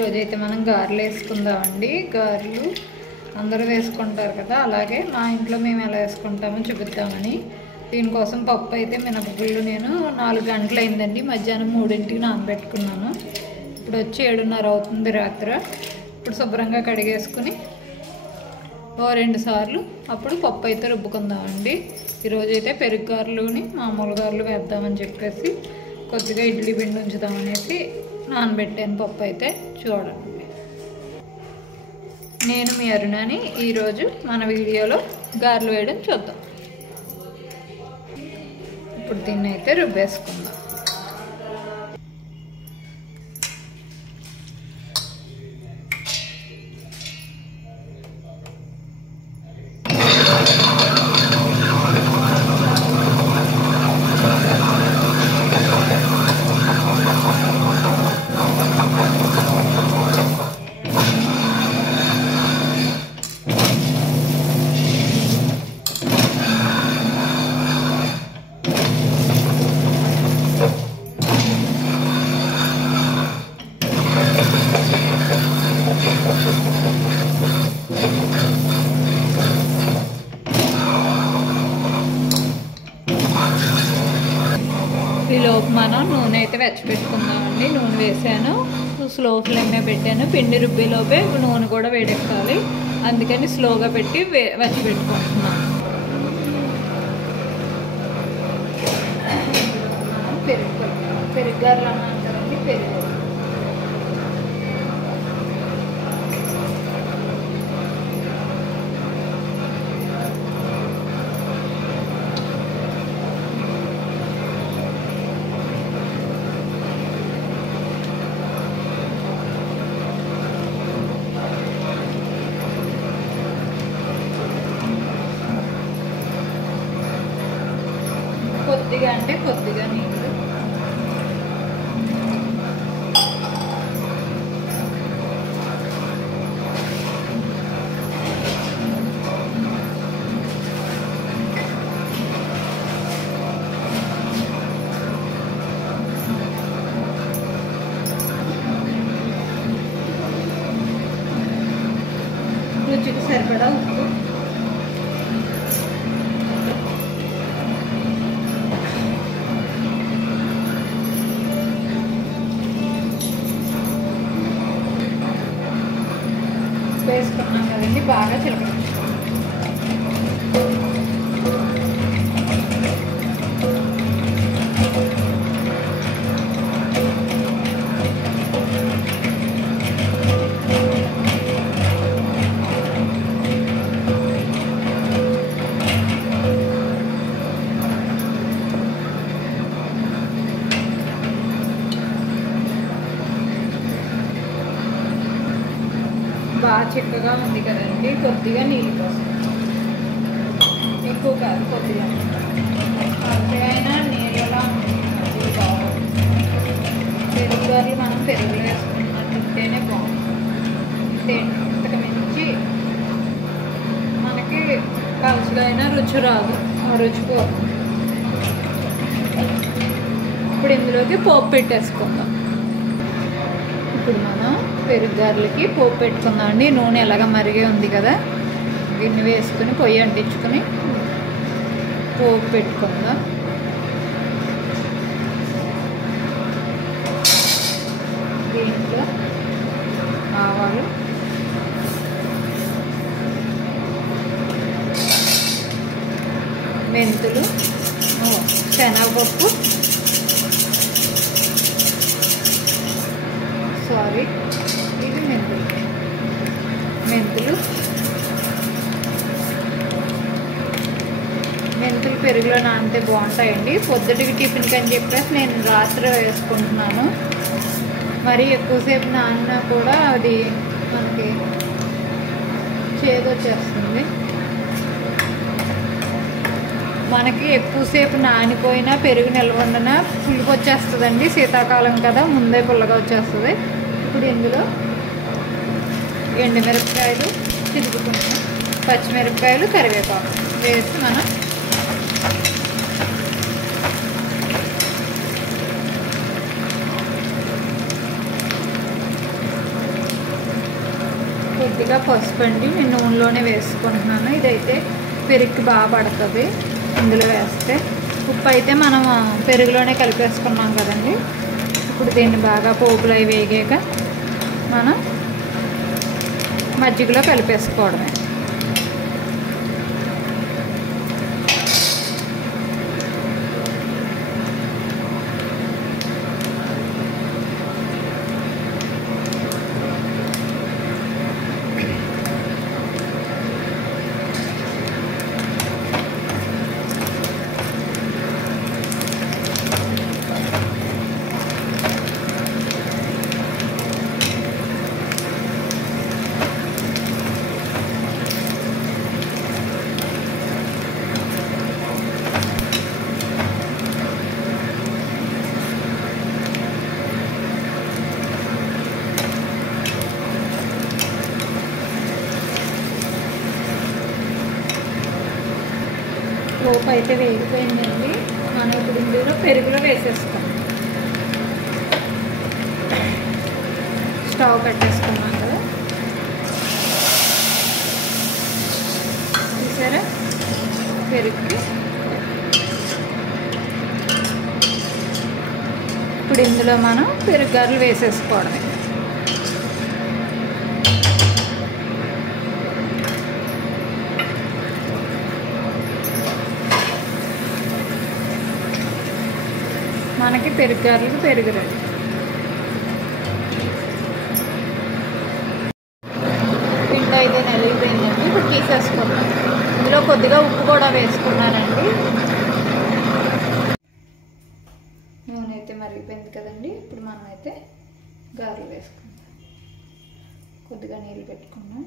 ఈరోజైతే మనం గారెలు వేసుకుందామండి. గారెలు అందరూ వేసుకుంటారు కదా, అలాగే మా ఇంట్లో మేము ఎలా వేసుకుంటామో చూపిద్దామని. దీనికోసం పప్పు అయితే మినపగుళ్ళు నేను 4 గంటలు అయిందండి, మధ్యాహ్నం 3ంటికి నానబెట్టుకున్నాను. ఇప్పుడు వచ్చి 7:30 అవుతుంది రాత్రి. ఇప్పుడు శుభ్రంగా కడిగేసుకుని 2 సార్లు అప్పుడు పప్పు అయితే రుబ్బుకుందామండి. ఈరోజైతే పెరుగు గారెలుని మామూలు గారెలు వేద్దామని చెప్పేసి కొద్దిగా ఇడ్లీ పిండి ఉంచుదామనేసి నానబెట్టాను పప్పు అయితే. చూడండి, నేను మీ అరుణని. ఈరోజు మన వీడియోలో గారెలు వేయడం చూద్దాం. ఇప్పుడు దీన్ని అయితే రుబ్బేసుకుందాం. ఈలోపు మనం నూనె అయితే వెచ్చపెట్టుకుందామండి. నూనె వేసాను, స్లో ఫ్లేమ్ పెట్టాను. పిండి రుబ్బేలోపే నూనె కూడా వేడెక్కాలి, అందుకని స్లోగా పెట్టి వెచ్చపెట్టుకుంటున్నాను. పెరుగు గారెలు అన్నాను కదండి, పెరుగు కొద్దిగా అంటే కొద్దిగా నీళ్ళు. రుచికి సరిపడా ఉప్పు. వేసుకున్నాం కదండి, బాగా చిలకరించుకోవాలి. బాగా చిక్కగా ఉంది కదండి, కొద్దిగా నీళ్ళు కోసం, ఎక్కువ కాదు, కొద్దిగా. అయినా నీళ్ళలా ఉంటుంది బాగుంది. పెరుగు గారెలు మనం పెరుగులో వేసుకున్నట్టుంటేనే బాగుంది. ఇంతకు మించి మనకి పలుచగా అయినా రుచి రాదు, ఆ రుచి పోతుంది. ఇప్పుడు ఇందులోకి పోపు పెట్టేసుకుందాం. ఇప్పుడు మనం పెరుగు గారెలకి పోపు పెట్టుకుందాం అండి. నూనె ఎలాగ మరిగే ఉంది కదా, గిన్నె వేసుకుని పొయ్యి అంటించుకొని పోపు పెట్టుకుందాం. దీంట్లో ఆవాలు, మెంతులు, శనగపప్పు, ఇది మెంతులు పెరుగులో నానితే బాగుంటాయండి. పొద్దుటికి టిఫిన్కి అని చెప్పేసి నేను రాత్రి వేసుకుంటున్నాను. మరి ఎక్కువసేపు నానినా కూడా అది మనకి చేదొచ్చేస్తుంది. మనకి ఎక్కువసేపు నానిపోయినా పెరుగు నిల్వ ఉండనా పులుపు వచ్చేస్తుందండి. శీతాకాలం కదా, ముందే పుల్లగా వచ్చేస్తుంది. ఇప్పుడు ఇందులో ఎండుమిరపకాయలు చిరుపుకుంటాం, పచ్చిమిరపకాయలు, కరివేపాకు వేసి మనం కొద్దిగా పసుపు అండి, నేను నూనెలోనే వేసుకుంటున్నాను. ఇదైతే పెరుగుకి బాగా పడుతుంది ఇందులో వేస్తే. ఉప్పు అయితే మనం పెరుగులోనే కలిపేసుకున్నాం కదండి. ఇప్పుడు దీన్ని బాగా పోపులు అవి వేగాక మనం మజ్జిగలో కలిపేసుకోవడమే. పోపు అయితే వేగిపోయిందండి. మనం ఇప్పుడు ఇందులో పెరుగులో వేసేస్తాం. స్టవ్ కట్టేసుకున్నాం కదా, చూసారా పెరుగుకి. ఇప్పుడు ఇందులో మనం పెరుగు గారెలు వేసేసుకోవడమే. మనకి పెరుగు గారెలకు పెరుగు రెడీ. పిండి అయితే నలిగిపోయిందండి. ఇప్పుడు తీసేసుకుంటాం. ఇందులో కొద్దిగా ఉప్పు కూడా వేసుకున్నానండి. నూనె అయితే మరిగిపోయింది కదండి. ఇప్పుడు మనం అయితే గారెలు వేసుకుందాం. కొద్దిగా నీళ్ళు పెట్టుకున్నాం.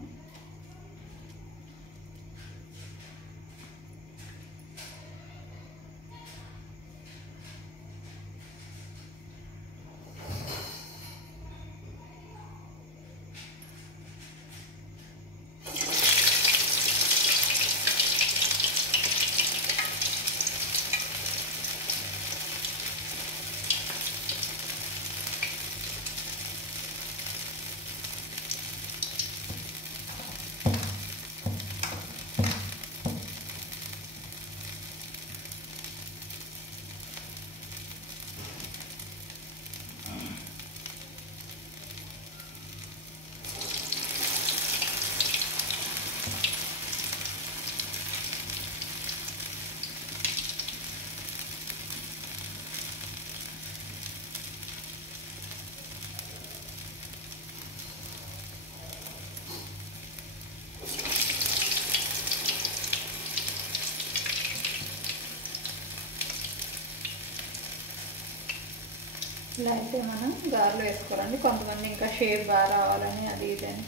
ఇలా అయితే మనం గారెలు వేసుకోవాలండి. కొంతమంది ఇంకా షేప్ బాగా రావాలని అది ఇదని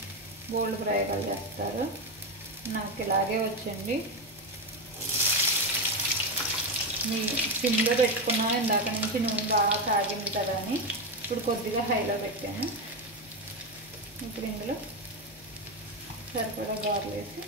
బోల్డ్ ప్రయోగాలు చేస్తారు. నాకు ఇలాగే వచ్చండి. మీ సిమ్లో పెట్టుకున్నాము ఇందాక నుంచి, నూనె బాగా కాగింది కదా అని. ఇప్పుడు కొద్దిగా హైలో పెట్టాను. ఇప్పుడు ఇందులో సరిపడా గారెలు వేసి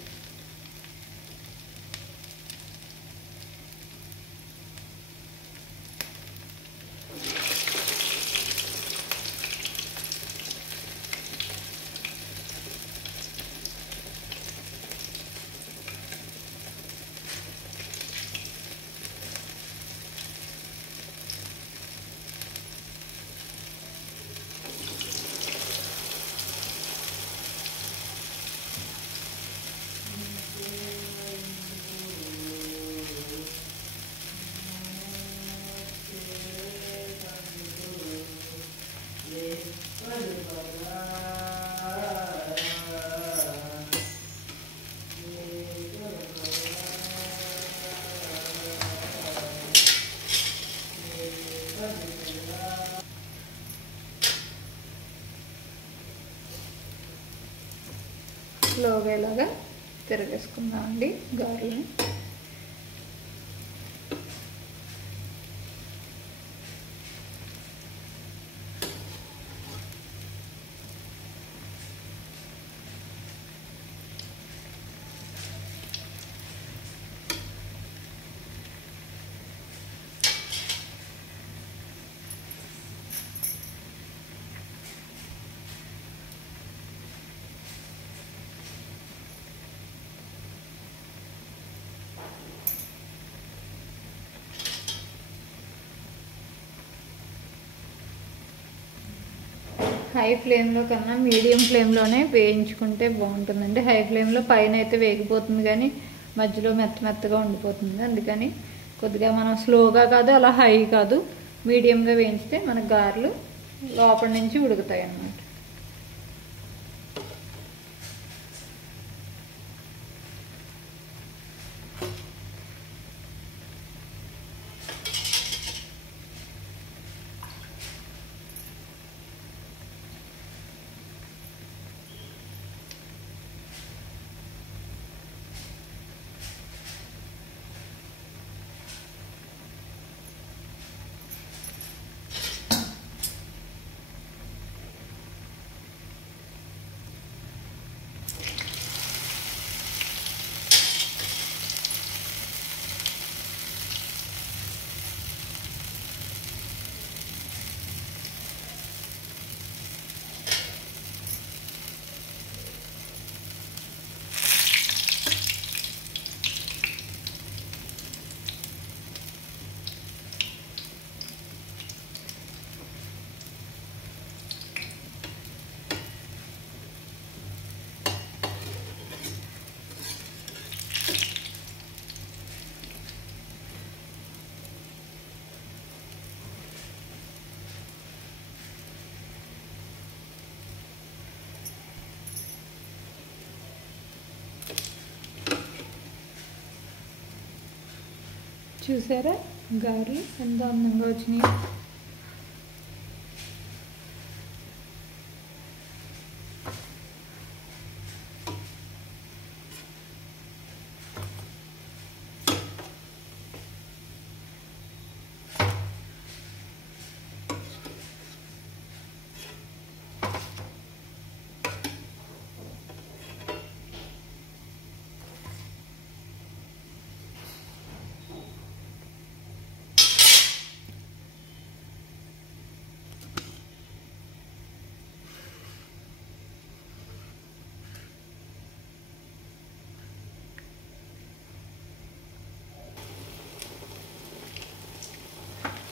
స్లోగా ఇలాగా తిరగేసుకుందామండి గారెలను. హై ఫ్లేమ్లో కన్నా మీడియం ఫ్లేమ్లోనే వేయించుకుంటే బాగుంటుందండి. హై ఫ్లేమ్లో పైన అయితే వేగిపోతుంది కానీ మధ్యలో మెత్తగా ఉండిపోతుంది. అందుకని కొద్దిగా మనం స్లోగా కాదు అలా హై కాదు మీడియంగా వేయించితే మన గారెలు లోపల నుంచి ఉడుకుతాయి అన్నమాట. చూసారా గారెలు ఎంత అందంగా వచ్చినాయి.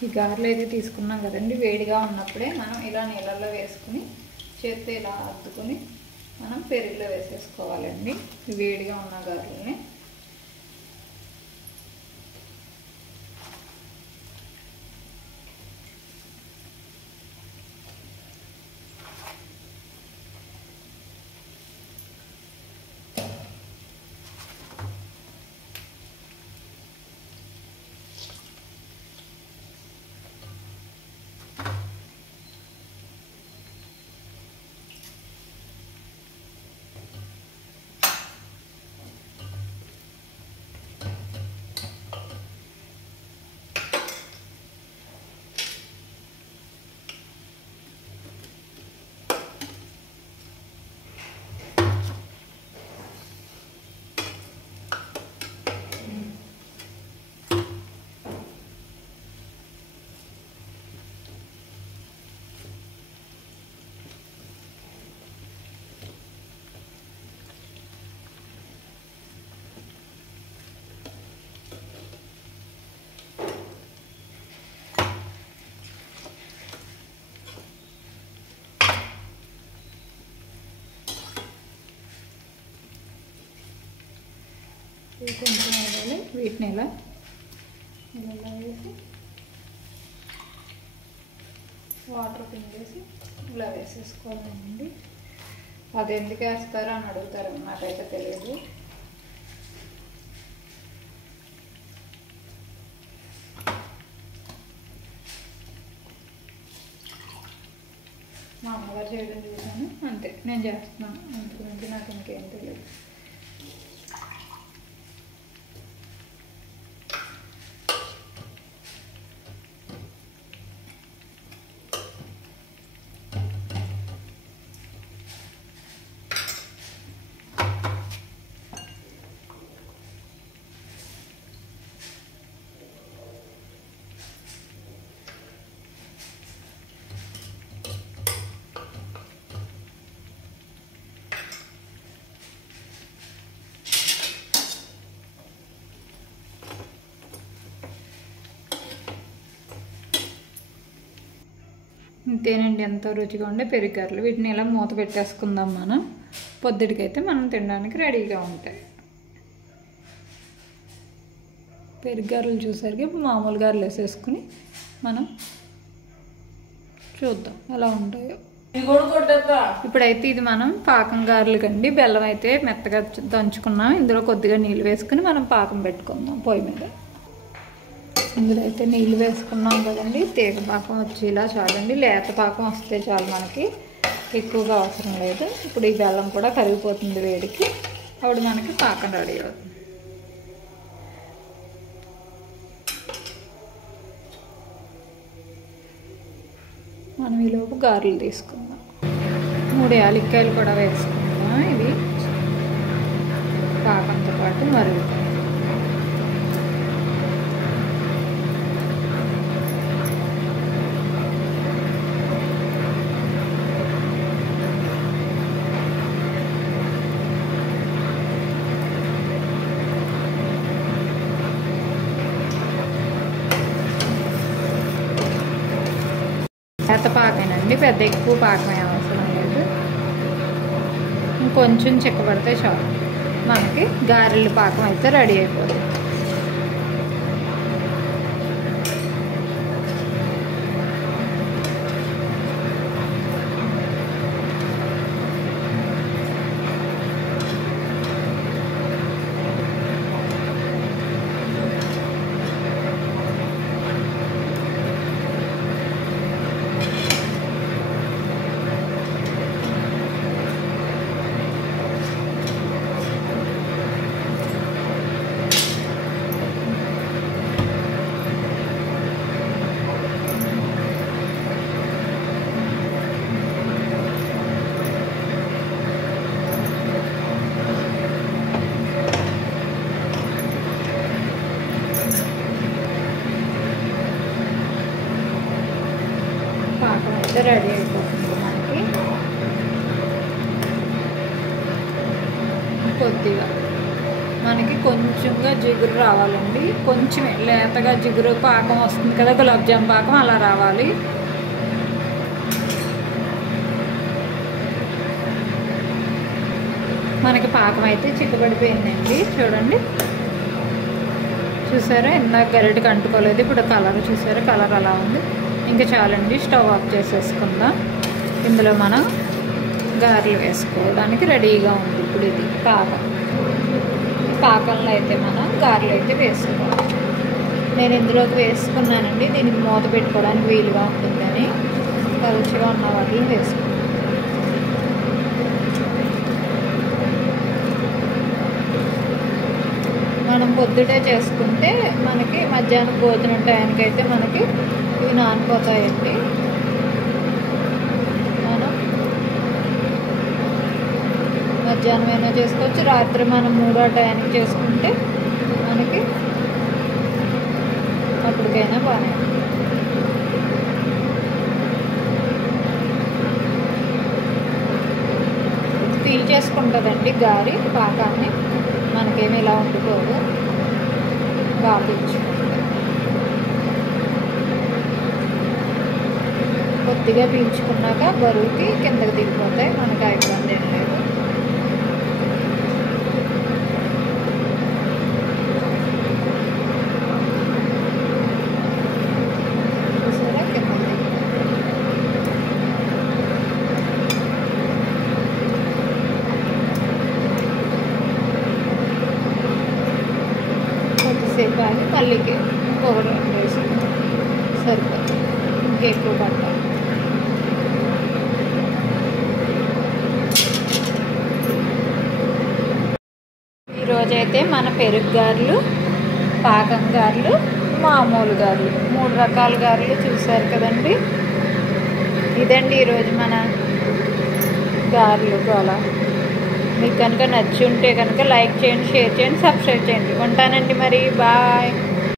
ఈ గారెలు అయితే తీసుకున్నాం కదండి, వేడిగా ఉన్నప్పుడే మనం ఇలా నీళ్ళల్లో వేసుకుని చేత్తో ఇలా అద్దుకొని మనం పెరుగులో వేసేసుకోవాలండి వేడిగా ఉన్న గారెలని. కొంచెం వేయాలి, వీటిని ఇలా వేసి వాటర్ పిండేసి ఇలా వేసేసుకోవాలండి. అది ఎందుకు వేస్తారో అని అడుగుతారు, నాకైతే తెలియదు. మా అమ్మగారు చేయడం చూసాను అంతే, నేను చేస్తున్నాను, అంతకుమించి నాకు ఇంకేం తెలియదు. ఇంతేనండి ఎంతో రుచిగా ఉండే పెరుగు గారెలు. వీటిని ఇలా మూత పెట్టేసుకుందాం మనం. పొద్దుటికైతే మనం తినడానికి రెడీగా ఉంటాయి. పెరుగు గారెలు చూసరికి ఇప్పుడు మామూలు గారెలు వేసేసుకుని మనం చూద్దాం ఎలా ఉంటాయో. ఇప్పుడైతే ఇది మనం పాకం గారెలు కండి. బెల్లం అయితే మెత్తగా దంచుకున్నాం. ఇందులో కొద్దిగా నీళ్ళు వేసుకుని మనం పాకం పెట్టుకుందాం పొయ్యి మీద. ఇందులో అయితే నీళ్ళు వేసుకున్నాం కదండి. తీగ పాకం వచ్చేలా చాలండి. లేత పాకం వస్తే చాలు, మనకి ఎక్కువగా అవసరం లేదు. ఇప్పుడు ఈ బెల్లం కూడా కరిగిపోతుంది వేడికి. అప్పుడు మనకి పాకం రెడీ అవుతుంది. మనం ఈలోపు గారెలు తీసుకుందాం. 3 యాలక్కాయలు కూడా వేసుకుందాం. ఇవి పాకంతో పాటు మరుగుతాయి. లేత పాకేనండి, పెద్ద ఎక్కువ పాకమే అవసరం లేదు. ఇంకొంచెం చిక్కబడితే చాలు, మనకి గారెల పాకం అయితే రెడీ అయిపోతుంది. పాకం అయితే రెడీ అయిపోతుంది. మనకి కొద్దిగా మనకి కొంచెంగా జిగురు రావాలండి. కొంచెమే లేతగా జిగురు పాకం వస్తుంది కదా, గులాబ్ జామ్ పాకం అలా రావాలి. మనకి పాకం అయితే చిక్కబడిపోయిందండి. చూడండి, చూసారా, ఇందాక గరిటెకి అంటుకోలేదు. ఇప్పుడు కలర్ చూసారా, కలర్ అలా ఉంది. ఇంకా చాలండి, స్టవ్ ఆఫ్ చేసేసుకుందాం. ఇందులో మనం గారెలు వేసుకోవడానికి రెడీగా ఉంది. ఇప్పుడు ఇది పాకంలో అయితే మనం గారెలు అయితే వేసుకోవాలి. నేను ఇందులోకి వేసుకున్నానండి, దీనికి మూత పెట్టుకోవడానికి వీలుగా ఉంటుందని. పలుచగా ఉన్న వాటిని వేసుకున్నాను. మనం పొద్దుటే చేసుకుంటే మనకి మధ్యాహ్నం భోజనం టైంకైతే మనకి ఇవి నానిపోతాయండి. మనం మధ్యాహ్నం అయినా చేసుకోవచ్చు, రాత్రి మనం 3 టైంకి చేసుకుంటే మనకి అప్పటికైనా బాగా పీల్ చేసుకుంటుందండి గారి పాకాన్ని. మనకేమి ఇలా ఉండిపోదు, బాగా పీల్చుకుంటుంది. కొద్దిగా పీల్చుకున్నాక బరువుకి కిందకి దిగిపోతాయి, మనకి ఇబ్బంది ఏం లేదు. చూసారా, కిందకి కొద్దిసేపు ఆగి మళ్ళీకి ఇంకొకటి వేసుకుంటాం, సరిపోతుంది. ఇంకెక్కువ పట్టాలి. ఈరోజైతే మన పెరుగు గారెలు, పాకం గారెలు, మామూలు గారెలు, 3 రకాల గారెలు చూసారు కదండి. ఇదండి ఈరోజు మన గారెలు గోల. మీకు కనుక నచ్చి ఉంటే కనుక లైక్ చేయండి, షేర్ చేయండి, సబ్స్క్రైబ్ చేయండి. ఉంటానండి మరి, బాయ్.